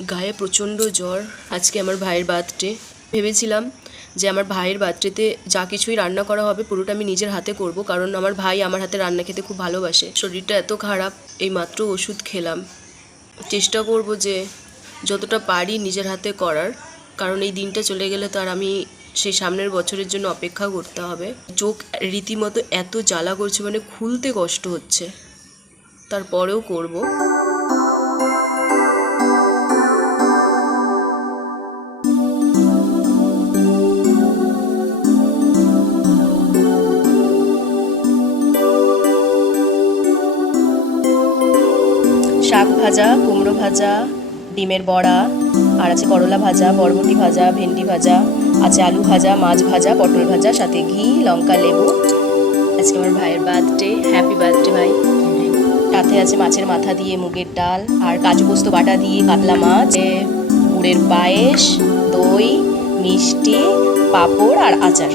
গায়ে প্রচণ্ড জ্বর। আজকে আমার ভাইয়ের বার্থডে। ভেবেছিলাম যে আমার ভাইয়ের বার্থডেতে যা কিছুই রান্না করা হবে পুরোটা আমি নিজের হাতে করব, কারণ আমার ভাই আমার হাতে রান্না খেতে খুব ভালোবাসে। শরীরটা এত খারাপ, এইমাত্র ওষুধ খেলাম। চেষ্টা করব যে যতটা পারি নিজের হাতে করার, কারণ এই দিনটা চলে গেলে তো আর আমি সেই সামনের বছরের জন্য অপেক্ষা করতে হবে। চোখ রীতিমতো এত জ্বালা করছে, মানে খুলতে কষ্ট হচ্ছে, তারপরেও করব। শাক ভাজা, কুমড়ো ভাজা, ডিমের বড়া, আর আছে করলা ভাজা, বরবটি ভাজা, ভেন্ডি ভাজা, আছে আলু ভাজা, মাছ ভাজা, পটল ভাজা, সাথে ঘি, লঙ্কা, লেবু। আজকে আমার ভাইয়ের বার্থডে। হ্যাপি বার্থডে ভাই। সাথে আছে মাছের মাথা দিয়ে মুগের ডাল, আর কাজু পোস্ত বাটা দিয়ে কাতলা মাছ, গুড়ের পায়েস, দই, মিষ্টি, পাঁপড় আর আচার।